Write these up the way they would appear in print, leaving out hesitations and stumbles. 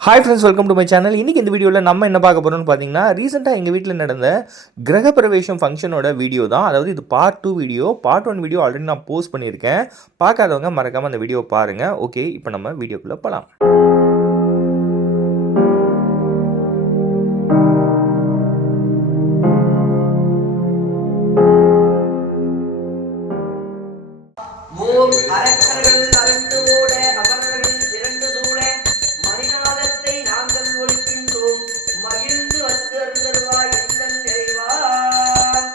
Hi friends, welcome to my channel. இன்றைக்கி இந்த வீடியோவில் நம்ம என்ன பார்க்க போகிறோம்னு பார்த்தீங்கன்னா, ரீசெண்டாக எங்கள் வீட்டில் நடந்த கிரகப்பிரவேசம் ஃபங்க்ஷனோட வீடியோ தான். அதாவது இது part 2 video. Part 1 video already நான் போஸ்ட் பண்ணியிருக்கேன். பார்க்காதவங்க மறக்காமல் அந்த வீடியோ பாருங்கள். ஓகே, இப்போ நம்ம வீடியோக்குள்ளே போகலாம். ஓம் அரக்கர்கள் அரண்டு ஓட அமரர்கள் திரண்டு சூட மணிநாதத்தை நாங்கள் ஒழிக்கின்றோம் மகிழ்ந்து வந்து அருள்வாய் எந்தன் நிறைவான்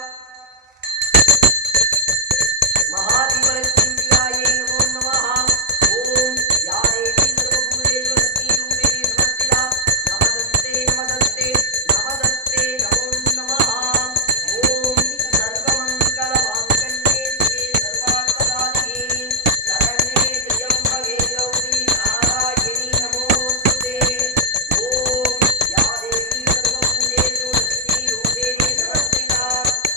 மகாதீபலட்சுமியாயே நமோ நமஹ. ஓம் யாதேவி சர்வபூதேஸ்வரஸ்ரீ ரூபேணி சமஸ்திதா நமஸ்தே நமஸ்தே நமஸ்தே நமோ நமஹ. ஓம் சர்வமங்கள மாங்கல்யே ஸ்ரீ சர்வார்த்ததாயினே சரண்யே த்ர்யம்பகே கௌரி நாராயணி நமோஸ்துதே. ஓம் யாதேவி சர்வபூதேஸ்வரஸ்ரீ ரூபேணி சமஸ்திதா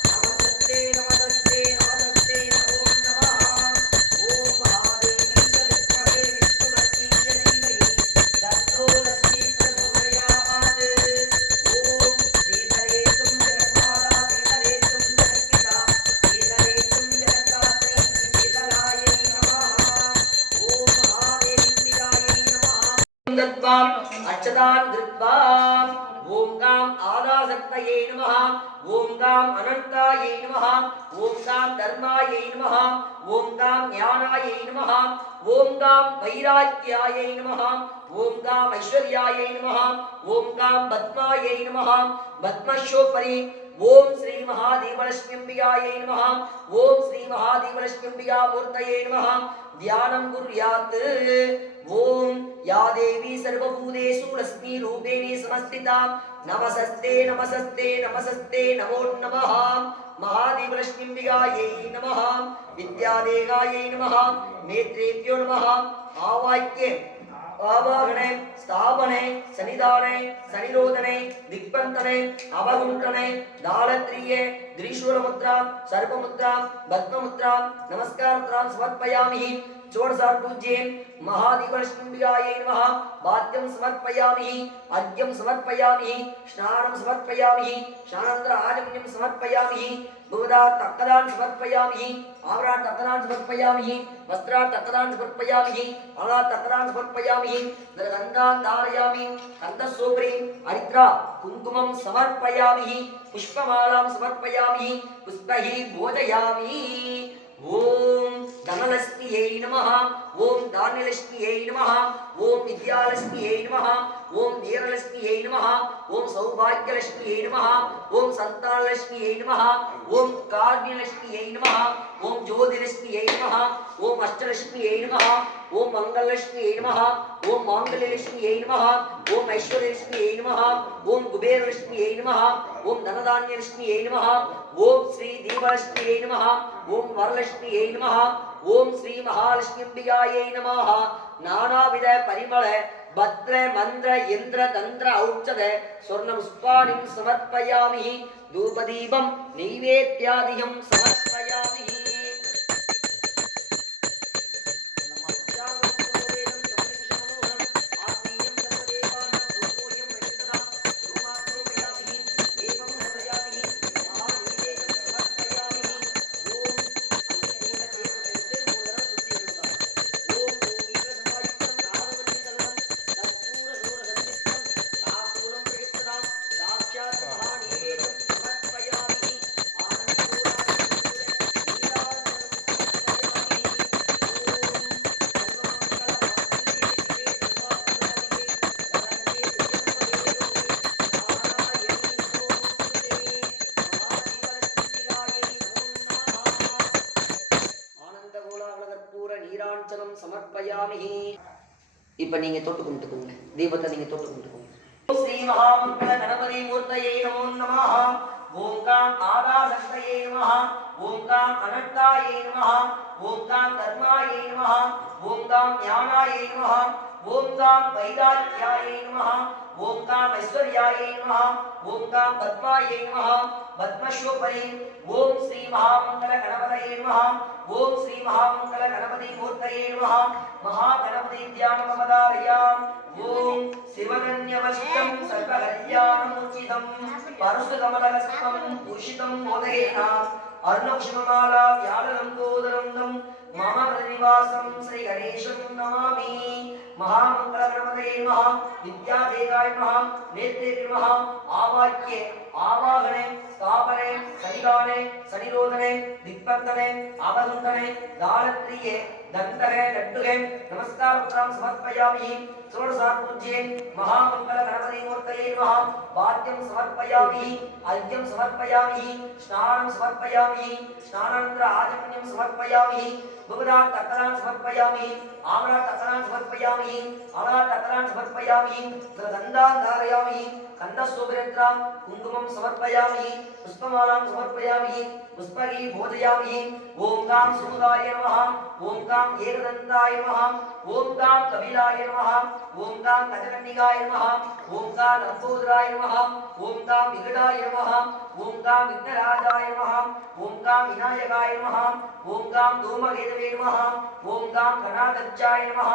நமஸ்தே நமஸ்தே நமஸ்தே நமோ நமஹ. ஓம் மகாதேவி சரஸ்வதே விஷ்ணுபக்தி ஜனீமயி தன்னோ லக்ஷ்மீ பிரச்சோதயாத். ஓம் ஸ்ரீதரேதும் ஜெகன்மாதா ஸ்ரீதரேதும் ஜெகத்பிதா ஸ்ரீதரேதும் ஜெகத்தாத்ரீ ஸ்ரீதலாயை நமஹ. ஓம் மகாதேவிம்பிகாயை நமஹ. தத்வாம் அச்சதாம் கிருத்வாம். ஓம் காம் ஆதாசக்தயே நமஹ. ஓம் காம் அனந்தாயை நமஹ. ஓம் காம் தர்மாயை நமஹ. ஓம் காம் ஞானாயை நமஹ. ஓம் காம் வைராக்கியாயை நமஹ. ஓம் காம் ஐஸ்வர்யாயை நமஹ. ஓம் காம் பத்மாயை நமஹ. பத்மஷோபரி. ஓம் ஸ்ரீ மகாதீபலட்சுமிம்பிகாயை நமஹ. ஓம் ஸ்ரீ மகாதீபலட்சுமிம்பிகா மூர்த்தயே நமஹ. தியானம் குர்யாத். ஓம் யா தேவி சர்வபூதேஷு லக்ஷ்மீ ரூபேணி சமஸ்திதா நமஸ்தே நமஸ்தே நமஸ்தே நமோ நமஹ. மகாதீபலட்சுமிம்பிகாயை நமஹ. வித்யாதேகாயை நமஹ. நேத்ரேப்யோ நமஹ. ஆவாக்யே ஆவாகனே ஸ்தாபனே சனிதானே சனிரோதனே திக்பந்தனே அவகுண்டனே தாளத்ரியே திரிசூலமுத்ராம் சர்ப்பமுத்ராம் பத்மமுத்ராம் நமஸ்காரமுத்ராம் சமர்ப்பயாமி. षोडशात् पूज्ये महादीपलक्ष्मीम्बिकायै नमः. वाद्यं समर्पयामि, अर्घ्यं समर्पयामि, स्नानं समर्पयामि, स्नानानन्तर आचमनीयं समर्पयामि, भुवदात् तक्कदान् समर्पयामि, आवरात् तक्कदान् समर्पयामि, वस्त्रात् तक्कदान् समर्पयामि, अलात् तक्कदान् समर्पयामि, गन्धान् धारयामि, गन्धस्योपरि हरिद्रा कुङ्कुमं समर्पयामि, पुष्पमालां समर्पयामि, पुष्पैः भोजयामि. ओम धनलक्ष्मीयै नमः. ओम धान्यलक्ष्मीयै नमः. ओम विद्यालक्ष्मीयै नमः. ओम वीरलक्ष्मीयै नमः. ओम सौभाग्यलक्ष्मीयै नमः. ओम संतानलक्ष्मीयै नमः. ओम कारुण्यलक्ष्मीयै नमः. ओम ज्योतिलक्ष्मीयै नमः. ओम अष्टलक्ष्मीयै नमः. ओम मंगललक्ष्मीयै नमः. ओम मांगल्यलक्ष्मीयै नमः. ओम ऐश्वर्यलक्ष्मीयै नमः. ओम कुबेरलक्ष्मीयै नमः. ओम धनधान्यलक्ष्मीयै नमः. ओम श्री दीपलक्ष्मीयै नमः. ओम वरलक्ष्मीयै नमः. ओम श्री महालक्ष्मीम्बिकायै नमः. नानाविध परिमल भद्र मंत्र यंत्र तंत्र औषध स्वर्ण पुष्पाणि समर्पयामि. धूपदीपं नैवेद्यादिकं समर्पयामि. இப்ப நீங்க தொட்டு கும்பிட்டுக்கோங்க. தீபத்தை நீங்க தொட்டு கும்பிட்டுக்கோங்க. ஸ்ரீ மகாமங்கள கணபதி மூர்த்தயே நமோ நமஹ. ஓம் காம் ஆதாசக்தயே நமஹ. ஓம் காம் அனந்தாயே நமஹ. ஓம் காம் தர்மாயே நமஹ. ஓம் காம் ஞானாயே நமஹ. ஓம் காம் வைராக்கியாயே நமஹ. ஓம் காம் ஐஸ்வர்யாயே நமஹ. ஓம் காம் பத்மாயே நமஹ. பத்மஷோபரி. ஓம் ஸ்ரீ மகாமங்கள கணபதயே நமஹ. ஓம் ஸ்ரீ மகாமங்கள கணபதி மூர்த்தயே நமஹ. महागणपति ध्यानमवधारयाम. ओम शिवनन्यवष्टं सर्वकल्याणमुचितं परशुकमलहस्तं पूषितं मोदकेन अर्णवशमाला व्याललम्बोदरं मम निवासं श्रीगणेशं नमामि महामङ्गलगणपतये नमः विद्यादेवाय नमः नेत्रे नमः आवाक्ये आवाहने स्थापने सनिगाने सनिरोधने दिक्पन्दने अवगुण्डने दालत्रिये दन्तगे लड्डुगे नमस्कारपत्रां समर्पयामि षोडशात्पूज्ये महामङ्गलगणपतिमूर्तये नमः वाद्यं समर्पयामि अर्घ्यं समर्पयामि स्नानं समर्पयामि स्नानानन्तर आचमन्यं समर्पयामि भुवनात् तक्रान् समर्पयामि आमनात् तक्रान् समर्पयामि अमनात् तक्रान् समर्पयामि गन्धान् धारयामि कन्दस्वोपरित्रां कुङ्कुमं समर्पयामि पुष्पमालां समर्पयामि पुष्पगी भोजयामि ॐ गां सुमुदाय नमः ॐ गां एकदन्ताय नमः ॐ गां कपिलाय नमः ॐ गां गजकन्निकाय नमः ॐ गां लम्बोदराय नमः ॐ गां विकटाय नमः ॐ गां विघ्नराजाय नमः ॐ गां विनायकाय नमः ॐ गां धूमकेतवे नमः ॐ गां गणाध्यक्षाय नमः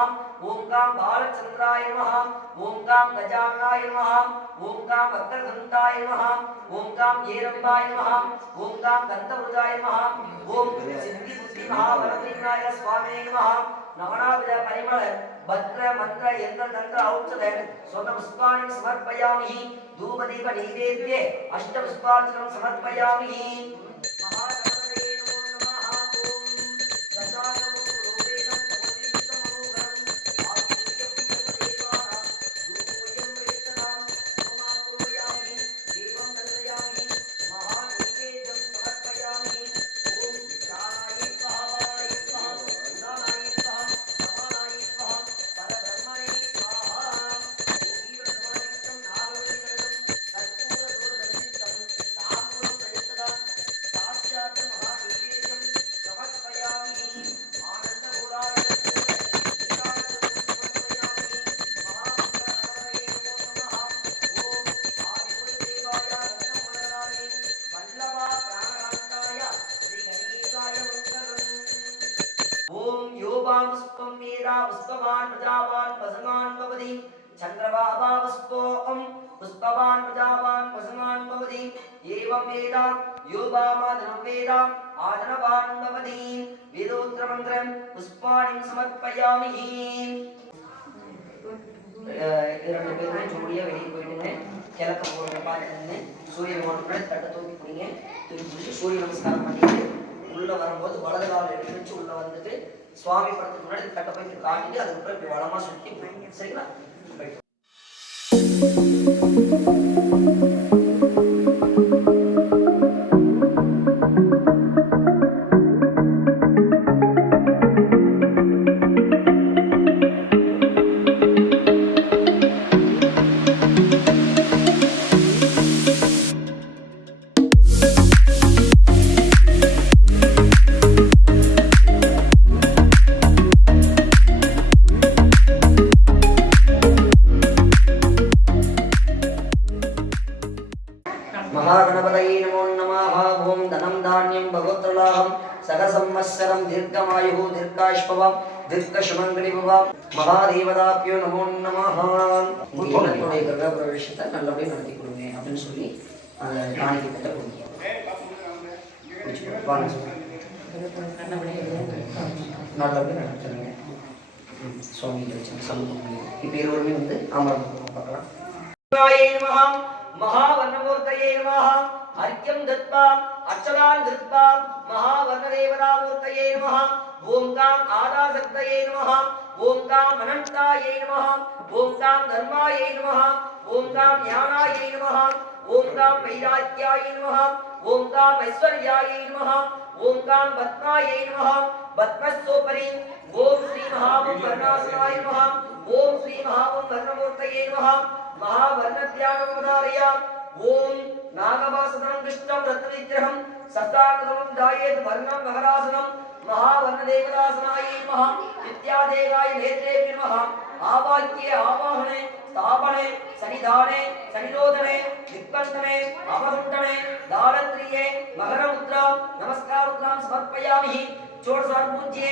ॐ गां बालचन्द्राय नमः ॐ गां गजाननाय नमः ॐ गां वक्रतुण्डाय नमः ॐ गां येरम्बाय नमः ॐ गां गन्धवृजाय नमः ॐ सिद्धिबुद्धिमहावरदीनाय स्वामिने नमः नवनाविध परिमळ भद्र मंत्र यंत्र तंत्र औषध स्वर्ण समर्पयामि धूपदीप नैवेद्ये अष्टपुष्पार्चनं समर्पयामि महागणपतये नमो नमः ओम दशानमुखरूपेण तमोदीप्तमनोहरं आत्मीयं सर्वदेवानां धूपोऽयं वेत्तनां सोमाकुर्वयामि देवं दर्शयामि महानैवेद्यं समर्पयामि ओम ज्ञानाय स्वाहा वाराय स्वाहा उदानाय स्वाहा समानाय स्वाहा परब्रह्मणे स्वाहा ओम नागवल्लिकं कर्पूरदूरदर्शितं ताम्बूलं प्रयततां साक्षात् महानैवेद्यं समर्पयामि आनन्दघोरायणस्य नीराजनं समर्पयामि महामङ्गलगणपतये नमो नमः ओम आदिगुरुदेवाय रत्नमूलराणे वल्लभा प्राणकान्ताय श्रीगणेशाय मङ्गलम् ओम योबां पुष्पं मेधा पुष्पवान् प्रजावान् पशुमान् भवति चन्द्रबाबा पुष्पोऽहं पुष्पवान् प्रजावान् पशुमान् भवति एवं वेदा योबामादनं वेदा आदनवान् भवति वेदोत्तरमन्त्रं पुष्पाणि समर्पयामि இரண்டு பேருமே ஜோடியா வெளியே போயிட்டுங்க கிழக்க போறத பார்த்துங்க சூரிய பகவான் தட்டை தூக்கி பிடிங்க தூக்கி பிடிச்சி சூரிய நமஸ்காரம் பண்ணிட்டு உள்ள வரும்போது வலது கால எடுத்து வச்சு உள்ள வந்துட்டு சுவாமி படத்துக்கு முன்னாடி தட்டை போய் காட்டிட்டு அதுக்கப்புறம் இப்படி வளமா சுற்றி சரிங்களா महागणपतये नमो नमः ओम धनं धान्यं भगवत्रलाभं सहसंवत्सरं दीर्घमायुः दीर्घायुष्भवं दीर्घशुमङ्गलिभव महादेवताभ्यो नमो नमः உங்களுடைய கிரக பிரவேசத்தை நல்லபடியாக நடத்தி கொடுங்க அப்படின்னு சொல்லி அந்த காணிக்கை கட்ட கொடுங்க நல்லபடியாக நடத்துங்க சுவாமி சமூகம் இப்போ இருவருமே வந்து அமரம் பார்க்கலாம் महावर्णमूर्तये नमः अर्घ्यं दत्त्वा अर्चनान् दत्त्वा महावर्णदेवतामूर्तये नमः ॐ गां आदाशक्तये नमः ॐ गां अनन्तायै नमः ॐ गां धर्मायै नमः ॐ गां ज्ञानायै नमः ॐ गां वैराग्यायै नमः ॐ गां ऐश्वर्यायै नमः ॐ गां पद्मायै नमः पद्मस्योपरि ॐ श्री महावर्णासनाय नमः ॐ श्री महावर्णमूर्तये नमः महावर्णध्यानमवधारय ओम नागवासनं कृष्णं रत्नविग्रहं सस्ताकृतं ध्यायेत् वर्णं मकरासनं महावर्णदेवतासनाय नमः विद्यादेवाय नेत्रे नमः आवाक्ये आवाहने स्थापने सनिधाने सनिरोधने दिक्पन्दने अवगुण्डने दारत्रिये मकरमुद्रा नमस्कारुद्रां समर्पयामि षोडशार्पूज्ये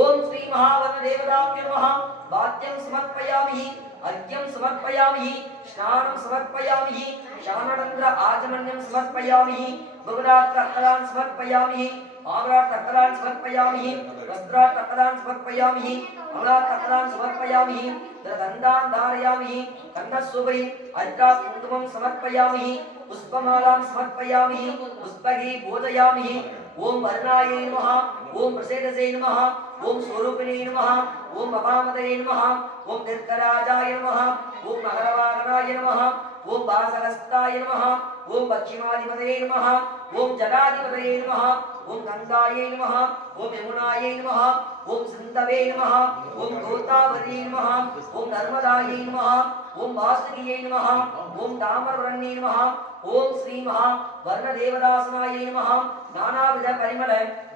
ओम श्री महावर्ण देवताभ्यो नमः वाद्यं समर्पयामि अर्घ्यं समर्पयामि स्नानं समर्पयामि शाननन्द्र आचमन्यं समर्पयामि भगवदात् तक्कलान् समर्पयामि आभरात् तक्कलान् समर्पयामि वस्त्रात् तक्कलान् समर्पयामि अमलात् तक्कलान् समर्पयामि गन्धान् धारयामि कन्नस्वै अर्घा कुङ्कुमं समर्पयामि पुष्पमालां समर्पयामि पुष्पैः पूजयामि ओम वर्णाय नमः ओम प्रसेदसे नमः ओम स्वरूपिणे नमः ओम अपामदये नमः ओम दीर्घराजाय नमः ओम मकरवाहनाय नमः ओम वासहस्ताय नमः ओम पश्चिमाधिपतये नमः ओम जगाधिपतये नमः ओम गंगायै नमः ओम यमुनायै नमः ओम सिन्धवे नमः ओम गोदावरी नमः ओम नर्मदायै नमः ओम वासुकियै नमः ओम ताम्रवर्ण्यै नमः ओम श्री महा वर्ण देवदासनाय नमः नानाविध परिमल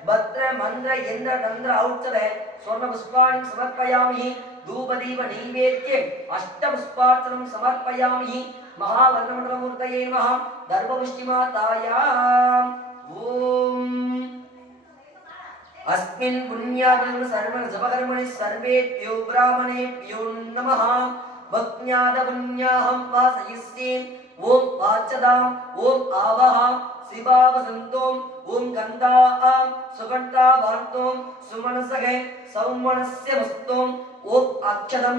भद्र मंत्र यंत्र तंत्र औषध स्वर्ण पुष्पाणि समर्पयामि धूपदीप नैवेद्ये अष्ट पुष्पार्चनं समर्पयामि महावर्णमण्डलमूर्तये नमः दर्भपुष्टिमातायाम् ओम अस्मिन् पुण्यादिन सर्वं जपकर्मणि सर्वेभ्यो ब्राह्मणेभ्यो नमः भक्त्याद पुण्याहं वासयिष्ये ओम पाचदाम ओम आवह शिवावसन्तोम ओम गन्धाम सुगन्धा वान्तोम सुमनसगे सौमनस्य वस्तोम ओम अक्षदम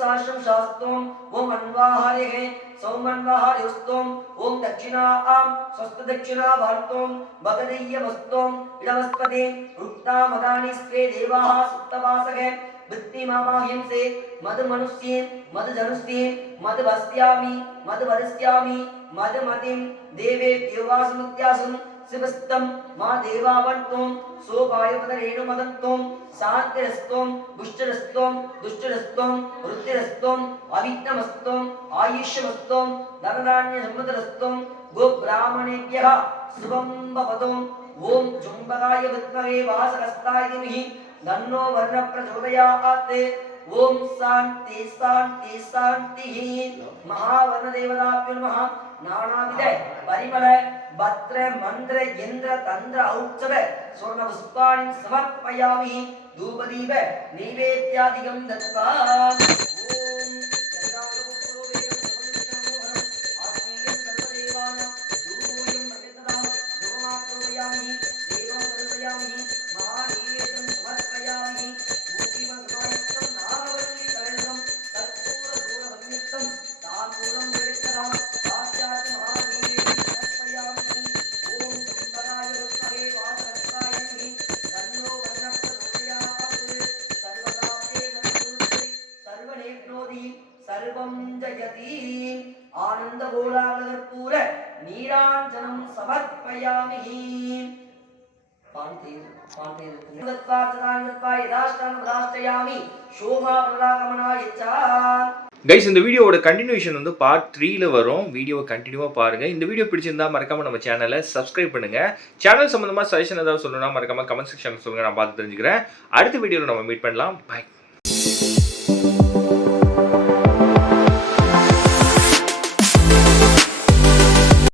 शास्त्रम शास्तोम ओम अन्वाहारेः सौमन्वाहारयोस्तोम ओम दक्षिणाम स्वस्त दक्षिणा वान्तोम भगदीय वस्तोम इडवस्पते रुक्ता मदानि स्वे देवाः सुप्तवासगे वृत्ति मामाह्यं से मद मनुष्ये मद जनुष्ये मद वस्यामि मद वरस्यामि मद मतिं देवे देवासमुत्यासं शिवस्तम मा देवावन्तों सोपायपदरेणु मदन्तों शान्तिरस्तों दुष्टरस्तों दुष्टरस्तों वृत्तिरस्तों अविघ्नमस्तों आयुष्यमस्तों धनधान्य समृद्धरस्तों गो ब्राह्मणेभ्यः शुभं भवतु ओम चुंबकाय विद्महे वासहस्ताय धीमहि तन्नो वर्ण प्रचोदयात् ओम शांति शांति शांति महावर्ण देवताभ्यो नमः नानाविध परिमल भद्र मंत्र यंत्र तंत्र औषध स्वर्ण पुष्पाणि समर्पयामि धूपदीप नैवेद्यादिकं दत्त्वा आनंद गोलाकर्पूर नीरांजनं समर्पयामि கைஸ் இந்த வீடியோவோட கண்டினியூஷன் வந்து பார்ட் 3ல வரும். வீடியோவை கண்டினியூவா பாருங்க. இந்த வீடியோ பிடிச்சிருந்தா மறக்காம நம்ம சேனலை சப்ஸ்கிரைப் பண்ணுங்க. சேனல் சம்பந்தமா சஜஷன் ஏதாவது சொல்லணும்னா மறக்காம கமெண்ட் செக்ஷன்ல சொல்லுங்க, நான் பார்த்து தெரிஞ்சுக்கிறேன். அடுத்த வீடியோல நம்ம மீட் பண்ணலாம். பை.